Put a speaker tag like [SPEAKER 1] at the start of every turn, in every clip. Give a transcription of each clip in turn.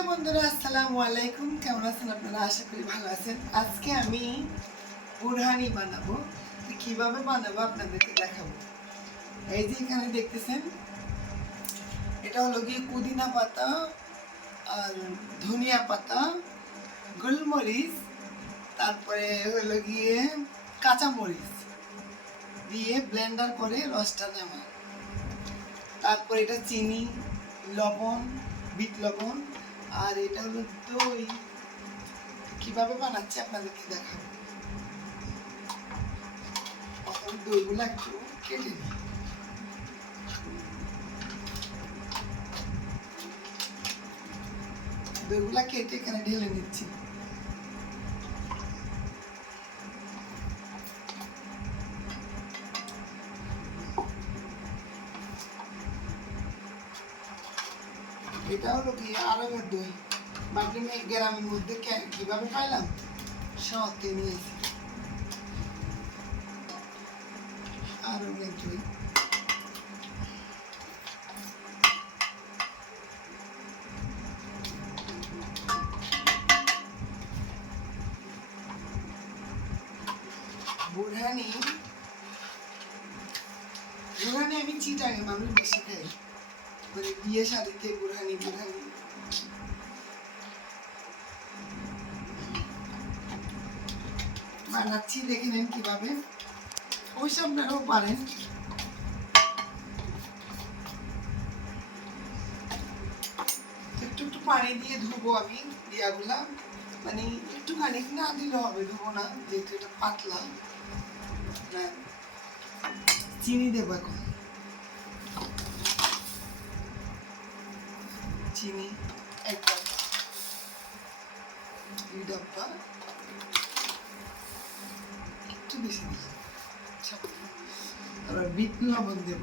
[SPEAKER 1] Hello বন্ধুরা, আসসালামু আলাইকুম। কেমন আছেন আপনারা? আশা করি ভালো আছেন। আজকে আমি বুরহানি বানাবো। কীভাবে বানাবো আপনাদেরকে দেখাবো। এই যে এখানে দেখতেছেন, এটা হলো গিয়ে পুদিনা পাতা আর ধনিয়া পাতা, গোলমরিচ, তারপরে হলো গিয়ে কাঁচামরিচ দিয়ে ব্লেন্ডার করে রসটা নেওয়া। তারপর এটা চিনি, লবণ, বিট লবণ আর এটা হলো দই কীভাবে বানাচ্ছি আপনাদেরকে দেখাবো। এখন দইগুলো একটু কেটে নিই। দইগুলা কেটে এখানে ঢেলে নিচ্ছি। এটা হলো কি আরবের দই বাকি মেয়ে গ্রামের মধ্যে কীভাবে পাইলাম শহরতে নিয়েছি আরবের দই। বুড়হানি বুড়হানি আমি মানুষ বেশি খাই। মানে বিয়ে শাদিতে বুড়হানি বুড়হানি বানাচ্ছি, দেখে নেন কীভাবে। পারেন। একটু একটু পানি দিয়ে ধুবো আমি দিয়াগুলা। মানে একটু খানিক না দিলে হবে, ধুবো না, যেহেতু এটা পাতলা। হ্যাঁ। চিনি দেবো এখন। চিনি এক ডাব্বা দুই ডাব্বা একটু বেশি দিই তারপর বিট লবণ দেব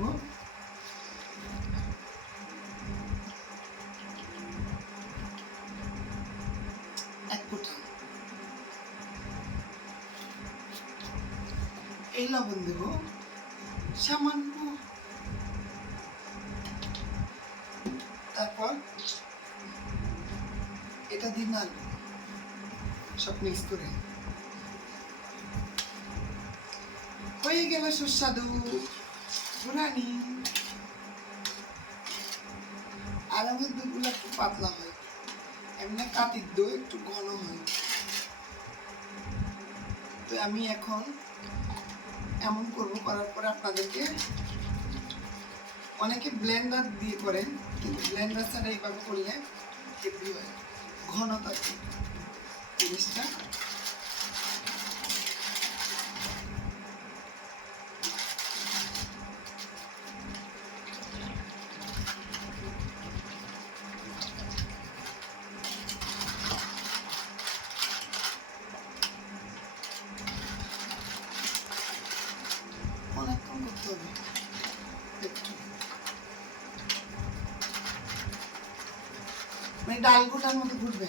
[SPEAKER 1] এই লবণ দেব সামান্য তারপর এটা দিয়ে সব মিক্স করে। হয়ে গেল সুস্বাদু বুড়ানি আর আমার দুধগুলো একটু পাতলা হয়, এমনি কাতির দই একটু ঘন হয়। তো আমি এখন এমন করব, করার পরে আপনাদেরকে অনেকে ব্লেন্ডার দিয়ে করেন কিন্তু ব্লেন্ডার ছাড়া এইভাবে করলে ঘনতা জিনিসটা অনেকক্ষণ করতে হবে একটু মানে ডাল গোটার মতো ঘুরবে।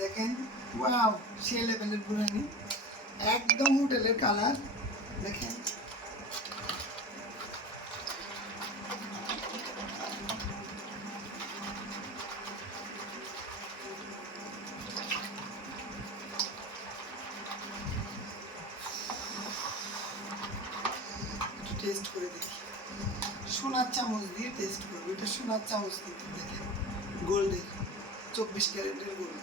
[SPEAKER 1] দেখেন ওয়াও সে লেভেলের বুড়ানি একদম হোটেলের কালার দেখেন। টেস্ট করে দেখি। সোনার চামচ দিয়ে টেস্ট করব। এটা সোনার চামচ কিন্তু দেখেন গোল্ডের চব্বিশ ক্যারেটের গোল্ড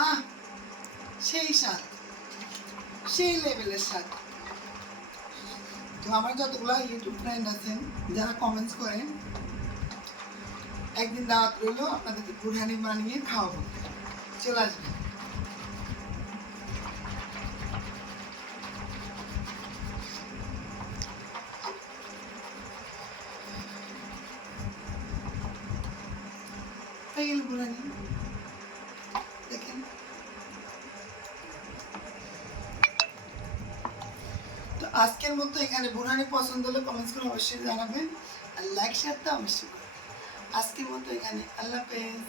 [SPEAKER 1] আহ, সেই স্বাদ, সেই লেভেলের স্বাদ। তো আমার যতগুলো ইউটিউব ফ্রেন্ড আছেন, যারা কমেন্টস করেন, একদিন দাওয়াত রইল, আপনাদেরকে বুরহানি বানিয়ে খাওয়াবো। চলে আসবেন। আজকের মতো এখানে বুনানি পছন্দ হলে কমেন্টস করে অবশ্যই জানাবেন। আর লাইক শেয়ার তো অবশ্যই করবেন। আজকের মতো এখানে। আল্লাহ হাফেজ।